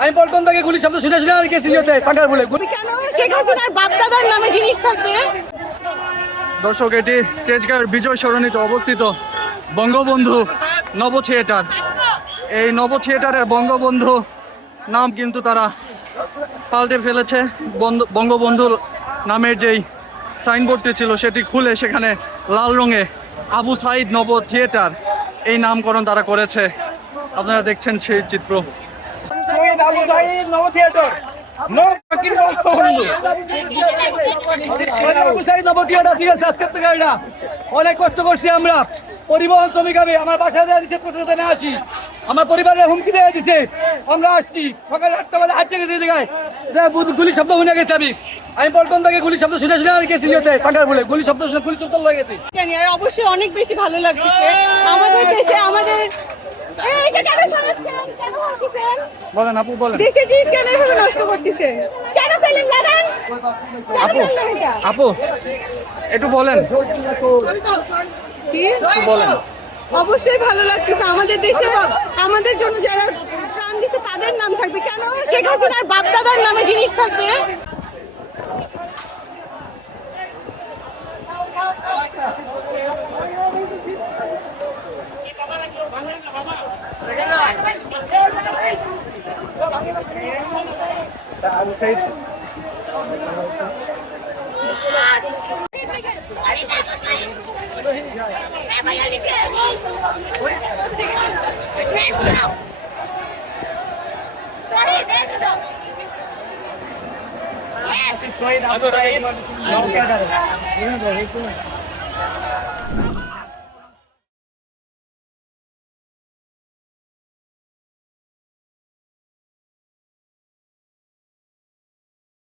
আমি পল্টন থেকে গুলি শব্দ শুনে শুনে আর কেসি নিতে টাকার বলে কেন শেখ হাসিনার বাপদাদার নামে জিনিস থাকবে? দর্শক, এটি তেজগাঁওয়ের বিজয় সরণিতে অবস্থিত বঙ্গবন্ধু নব থিয়েটার। এই নব থিয়েটারের বঙ্গবন্ধু নাম কিন্তু তারা পাল্টে ফেলেছে। বঙ্গবন্ধু নামের যেই সাইনবোর্ডটি ছিল সেটি খুলে সেখানে লাল রঙে আবু সাইদ নব থিয়েটার এই নামকরণ তারা করেছে। আপনারা দেখছেন সেই চিত্র। অনেক কষ্ট করছি আমরা, পরিবহন শ্রমিক আমি, আমার বাসায় নিষেধ করতে না আসি, আমার পরিবারের হুমকি দিয়ে দিছে। আমরা আসছি সকাল 8টা বাজে, হাঁটতে গেছি জায়গায় গুলি শব্দ শুনে গেছি। আমি পল্টন থেকে গুলি শব্দ শুনে শুনে আর গেছি নিতে টাকার বলে গুলি শব্দ শুনে গুলি শব্দ হয়ে গেছে। আর অবশ্যই অনেক বেশি ভালো লাগছে আমাদের দেশে আমাদের বলেন আপু, বলেন। দেশে জিনিস কেন এভাবে নষ্ট করতেছেন? কেন ফেলেন লাগান? আপু একটু বলেন, বলেন। অবশ্যই ভালো লাগতেছে আমাদের দেশে আমাদের জন্য যারা প্রাণ দিচ্ছে তাদের নাম থাকবে। কেন শেখ হাসিনার বাপদাদার নামে জিনিস থাকবে? Yes.